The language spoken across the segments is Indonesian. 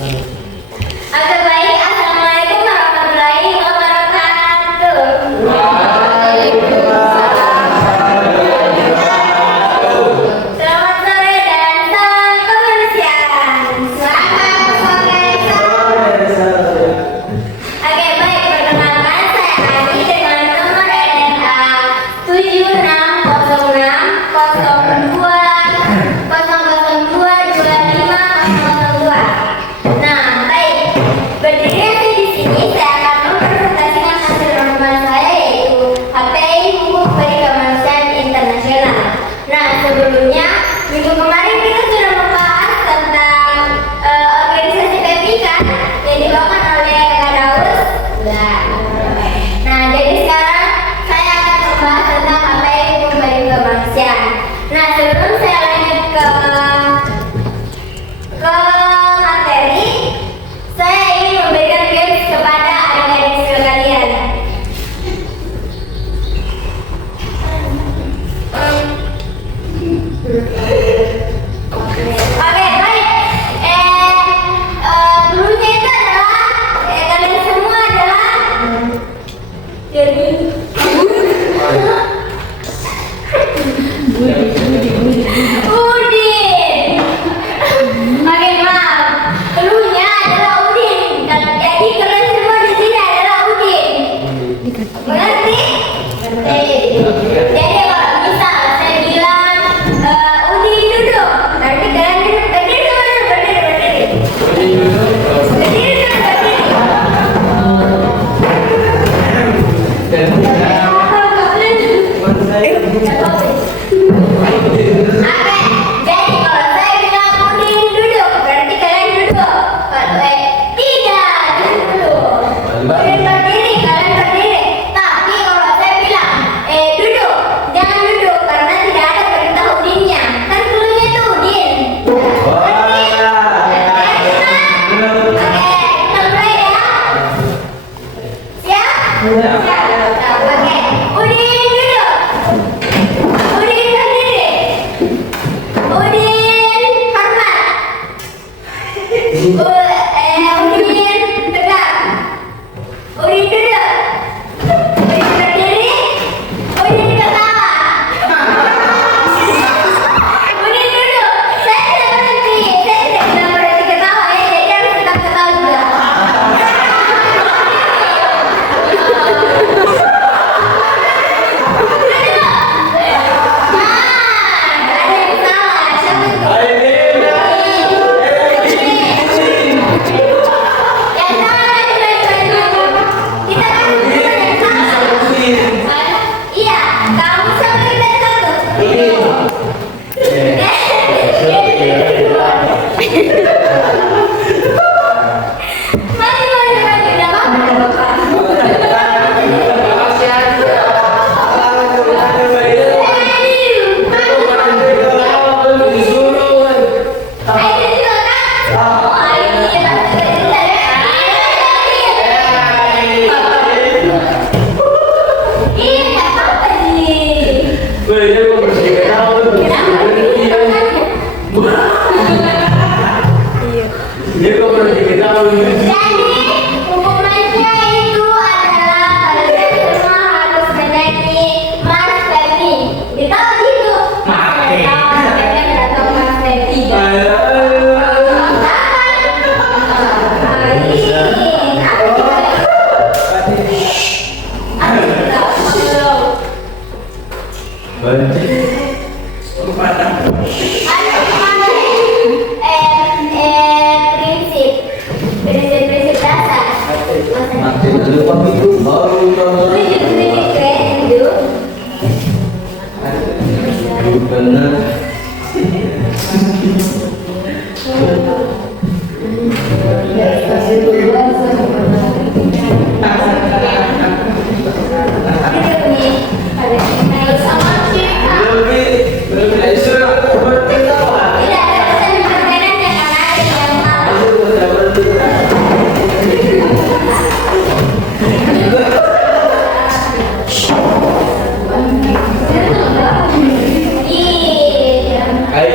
Oke baik, assalamualaikum warahmatullahi wabarakatuh. Selamat sore dan salam kemanusiaan. Selamat sore. Oke baik, perkenalkan saya Adi dengan nomor RNA 760200022502. Nah, baik. Berdiri di sini saya akan mempresentasikan hasil rangkuman saya yaitu HPI Hukum Bagi Kemanusiaan Internasional. Nah, sebelumnya minggu kemarin kita sudah membahas tentang organisasi PPI kan yang dibawakan oleh Kak Daus. Nah, jadi sekarang saya akan membahas tentang HPI Hukum Bagi Kemanusiaan. Nah, sebelum saya lanjut ke materi, saya ingin memberikan tips kepada adik-adik sekalian. Oke, baik. Dulunya itu adalah kalian semua adalah jadi Udin. Oke, maaf. Dulunya adalah Udin. Jadi kalian semua di sini adalah Udin. Mengerti? Jadi kalau misal saya bilang Udin duduk, nanti kalian duduk. Berdiri dulu, berdiri. Jadi kalau saya bilang Udin duduk, berarti kalian duduk. Tidak, duduk. Udin berdiri, kalian berdiri. Tapi kalau saya bilang duduk, jangan duduk karena tidak ada perintah Udinnya. Kan dulunya itu Udin. Oke, kita mulai ya. Siap? Oke, Udin duduk. Udin berdiri. Udin hormat. Udin tegak. Udin duduk. Udin berdiri. Udin ketawa. Udin duduk. Saya tidak berhenti. Saya tidak berhenti ketawa ya. Jadi harus tetap ketawa juga. Prinsip dasar.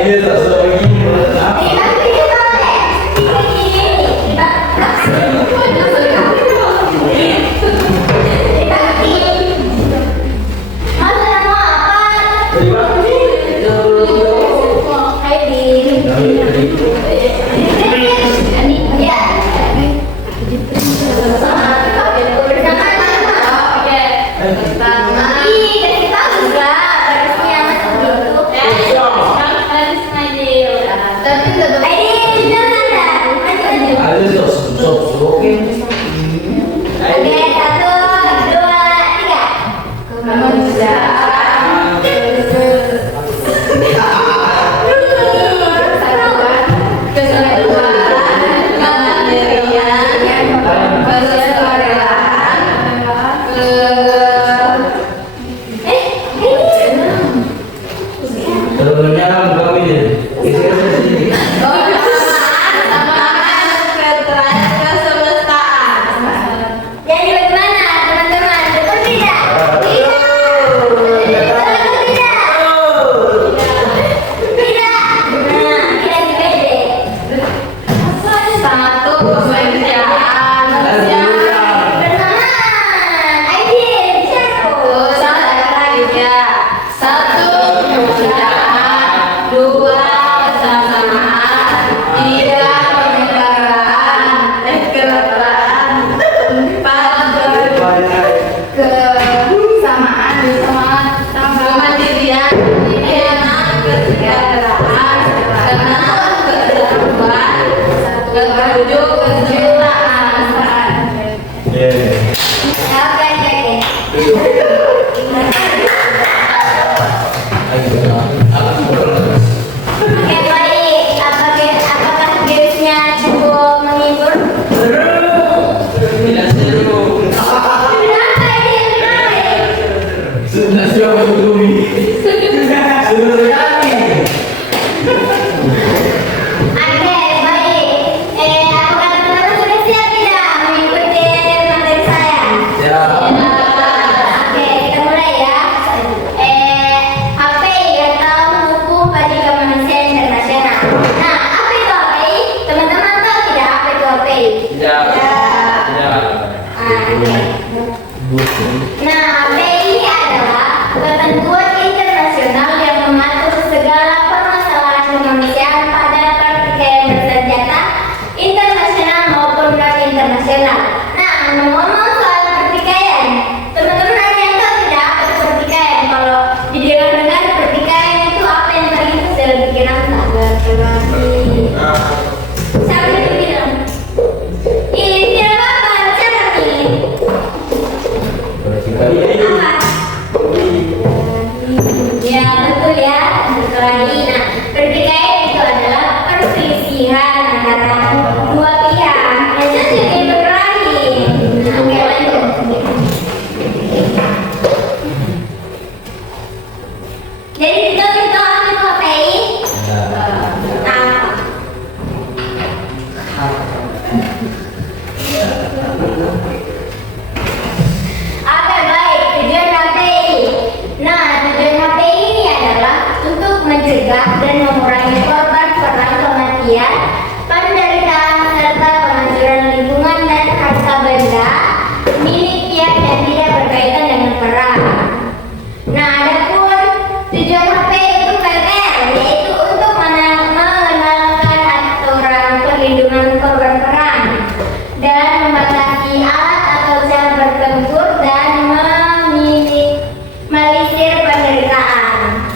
Ini tak lagi. Setuju, kejutaan. Oke. Oke, baik. Apakah garisnya cukup menghibur? Tidak seru. Kenapa ini menarik? Sudah siap menghubungi. Sudah sekali. Oke, baik. Apakah teman-teman sudah siap tidak mengikuti materi saya? Ya. Oke, kita mulai ya. HPI atau Hukum Pada Kemanusiaan Internasional. Nah, apa itu HPI? Teman-teman tahu tidak apa itu HPI? Tidak. Tidak. Oke. Nah, HPI ini adalah ketentuan internasional yang mengatur segala permasalahan kemanusiaan pada pertikaian bersenjata internasional maupun non internasional. Nah, ngomong soal pertikaian, teman-teman ada yang tahu tidak apa itu pertikaian? Kalau didengar-dengar pertikaian itu apa yang terlintas dalam pikiran berarti siapa itu bilang? Ini film apa? Siapa nih? Apa? Ya betul ya, berkelahi. Nah, pertikaian itu adalah perselisihan antara dua pihak yang jadi berkelahi. Oke, lanjut. Jadi itu apa itu HPI? Apa? Oke, baik. Tujuan HPI. Nah, tujuan HPI ini adalah untuk mencegah dan mengurangi korban perang, kematian, penderitaan serta penghancuran lingkungan dan harta benda milik pihak yang tidak berkaitan dengan perang. Nah, adapun tujuan HPI untuk PPR yaitu untuk mengenalkan aturan perlindungan korban perang dan membatasi alat atau cara bertempur dan meminimalisir penderitaan.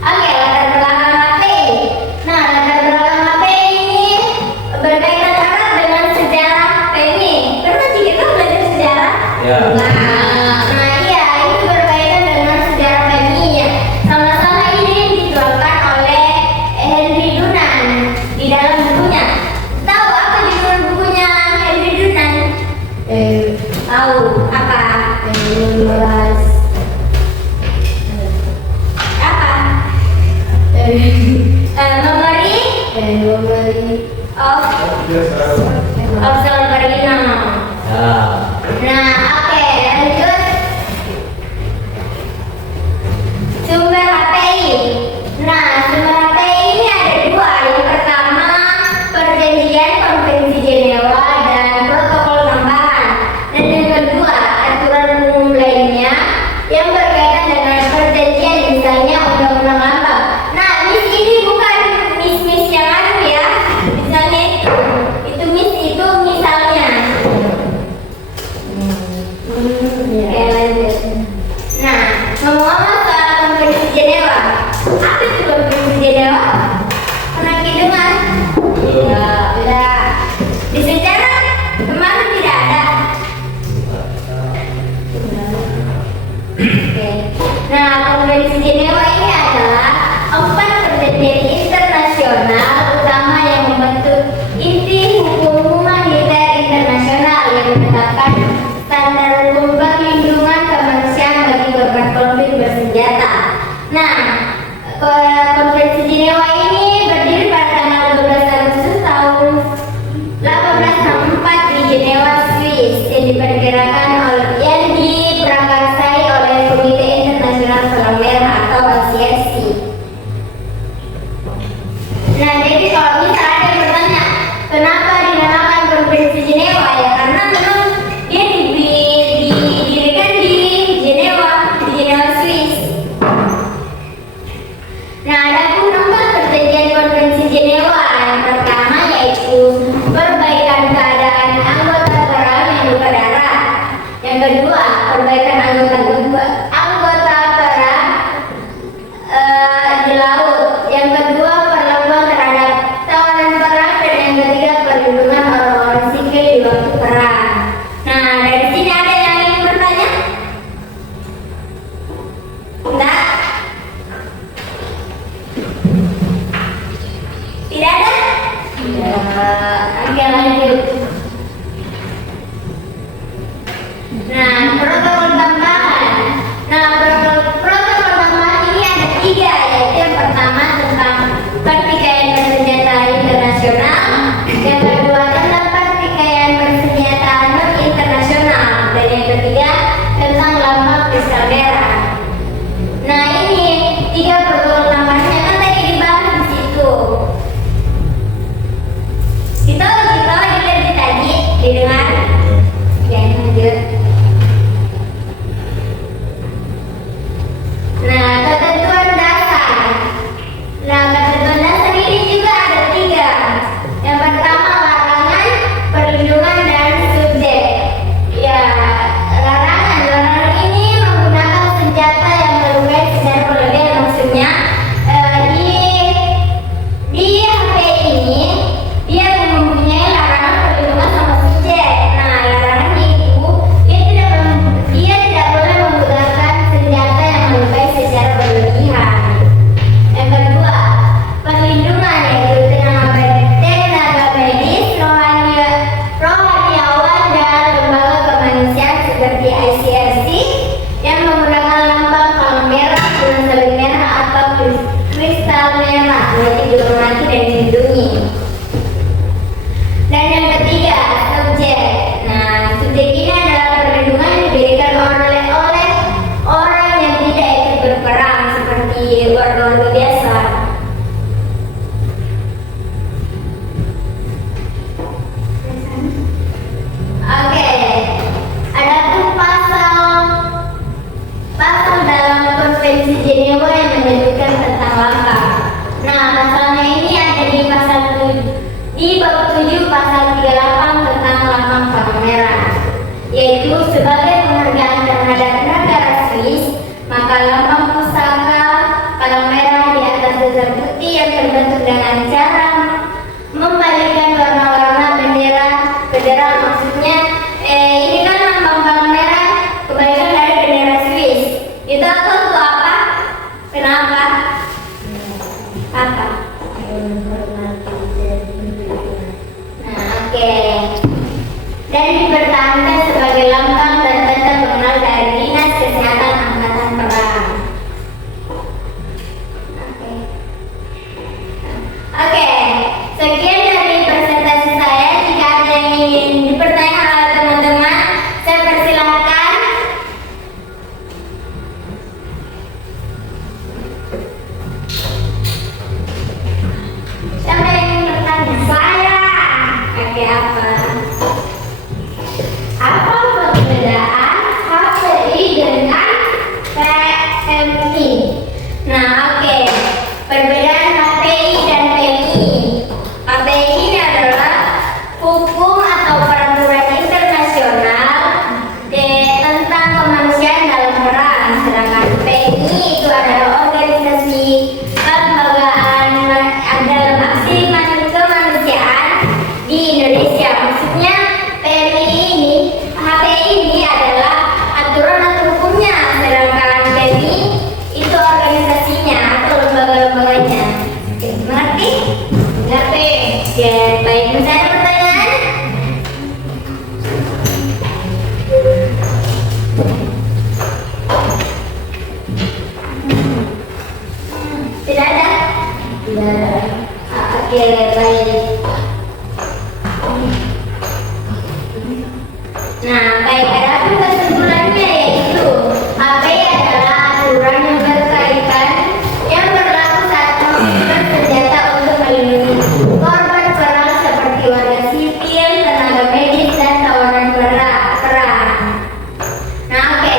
Oke, latar belakang HPI. Nah, latar belakang HPI ini berkaitan erat dengan sejarah PMI. Pernah sih kita belajar sejarah? Ya. Nah, iya, itu berkaitan dengan sejarah PMI ya. Sama-sama ini dituangkan oleh Henry Dunant di dalam bukunya. Tahu apa judul bukunya Henry Dunant? Tahu apa? 15 apa? Memory of Solferino. Nah, oke, lanjut. Sumber HPI. Nah, sumber HPI ini ada dua. Yang pertama, Perjanjian Konvensi Jenewa dan Protokol Tambahan. Dan yang kedua, aturan umum lainnya yang berkaitan dengan perjanjian, misalnya Undang-Undang Lambang. Nah, miss ini bukan miss yang anu ya. Misalnya itu miss itu misalnya. Oke, lanjut. Nah, ngomong-ngomong soal Konvensi Jenewa, apa itu Konvensi Jenewa? Pernah dengar? Ya, udah. Di sejarah kemarin tidak ada. Oke. Nah, Konvensi Jenewa ini adalah 4 perjanjian internasional utama yang membentuk inti hukum humaniter internasional yang menetapkan standar hukum perlindungan kemanusiaan bagi korban konflik bersenjata. Nah, Konvensi Jenewa ini berdiri pada tanggal 12 Agustus tahun 1864 di Jenewa, Swiss, yang diprakarsai oleh Komite Internasional Palang Merah atau ICRC. Nah, jadi kalau misalnya ada yang bertanya, kenapa dinamakan Konvensi Jenewa ya? Karena memang dia didirikan di Jenewa, Swiss. Nah, ada pun 4 perjanjian Konvensi Jenewa. Yang pertama yaitu perbaikan keadaan anggota perang yang luka darah. Yang kedua, perbaikan anggota perang di laut. Yang kedua, perlakuan terhadap Oke, lanjut. Nah, protokol tambahan. Nah, protokol tambahan ini ada 3, yaitu yang pertama tentang pertikaian bersenjata internasional, yang kedua tentang pertikaian bersenjata non internasional, dan yang ketiga tentang lambang kristal merah. Nah, ini 3 protokol tambahannya kan tadi dibahas di situ. Kita lagi dari tadi didengar. Ya, lanjut. Nah, ketentuan dasar. Nah, ketentuan dasar ini juga ada 3. Yang pertama larangan, perlindungan, dan subjek. Ya, larangan ini menggunakan senjata yang melukai secara berlebihan. Maksudnya di HP ini dia mempunyai larangan perlindungan sama subjek. Nah, larangan itu dia tidak boleh menggunakan senjata yang melukai secara berlebihan. Yang kedua, perlindungan, yaitu tenaga medis, rohaniawan, dan lembaga kemanusiaan seperti ICRC yang menggunakan lambang palang merah, bulan sabit merah, atau kristal merah, yaitu dihormati dan dilindungi. Dan yang ketiga, subjek. Nah, subjek ini adalah perlindungan yang diberikan oleh orang yang tidak ikut berperang seperti warga-warga biasa. Oke, adapun pasal dalam Konvensi Jenewa yang menyebutkan tentang lambang. Nah, pasalnya ini ada di bab 7 pasal 38 tentang lambang palang merah, yaitu sebagai penghargaan terhadap negara Swiss, maka lambang pusaka palang merah di atas dasar putih yang terbentuk dengan cara membalikkan warna-warna bendera federal. Maksudnya ini kan lambang palang merah kebalikan dari bendera Swiss. Itu aku tuh apa? Kenapa? Apa? Nah, oke. Dan dipertahankan sebagai lambang dan tanda pengenal dari Dinas Kesehatan Angkatan Perang. Oke, sekian dari presentasi saya. Jika ada yang ingin dipertanyakan oleh teman-teman, saya persilahkan. Siapa yang ingin bertanya? Saya. Oke, apa? Apa perbedaan HPI dengan PMI? Nah, oke. Perbedaan HPI dan PMI. HPI ini adalah hukum atau peraturan internasional tentang kemanusiaan dalam perang. Sedangkan PMI itu adalah organisasi kelembagaan dalam aksi kemanusiaan di Indonesia. Maksudnya HPI ini adalah aturan atau hukumnya, sedangkan PMI itu organisasinya atau lembaga-lembaganya. Mengerti? Mengerti? Ya, baik. Misalnya pertanyaan? Tidak ada? Tidak ada. Oke, baik. Nah, baik, ada pun kesimpulannya, yaitu HPI adalah aturan yang berkaitan yang berlaku saat menggunakan senjata untuk melindungi korban perang seperti warga sipil, tenaga medis, dan tawanan perang. Nah, oke.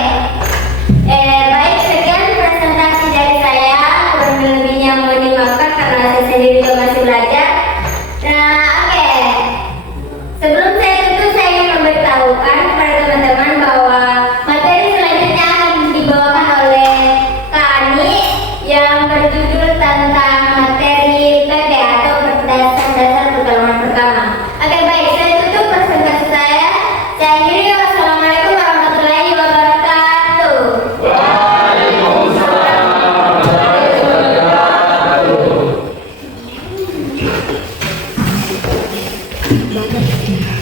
Baik, sekian presentasi dari saya. Kurang lebihnya mohon dimaafkan karena saya sendiri juga masih belajar. Nah, banget.